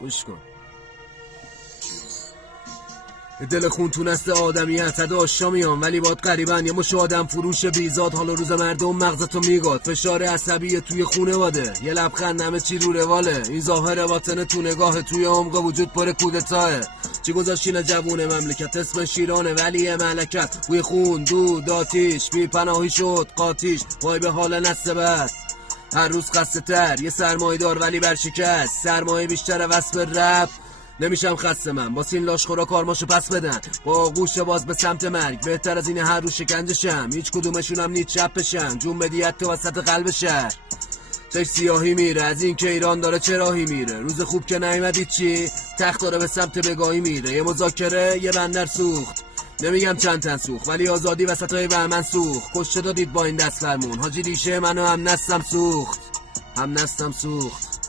گوش کن. دل خونتون است آدمیت داشتا میان ولی باد قریبن یه مش آدم فروش بیزاد. حالا روز مردم مغزتو میگاد فشار عصبی توی خونه واده یه لبخند همه چی رو رواله. این ظاهر باطن تو نگاه توی عمق وجود پر کودتاه. چی گذاشتین جوون مملکت اسم شیرانه ولی ملکت بوی خون دود آتیش بی پناهی شد قاتیش وای به حال نسل بد. هر روز خسته تر یه سرمایه دار ولی برشکست سرمایه بیشتر وصف رب. نمیشم خسته من با سین لاشخورا کارماشو پس بدن با گوش باز به سمت مرگ. بهتر از این هر روز شکنجشم هیچ کدومشونم نیت چپ بشن جون بدیت تو وسط قلب شهر. چش سیاهی میره از این که ایران داره چه راهی میره. روز خوب که نیومدید چی تخت داره به سمت بگاهی میره. یه مذاکره یه بندر سوخت نمیگم چند تن سوخت ولی آزادی وسط های بهمن سوخت. کشته دادید با این دست فرمون حاجی ریشه منو هم نستم سوخت.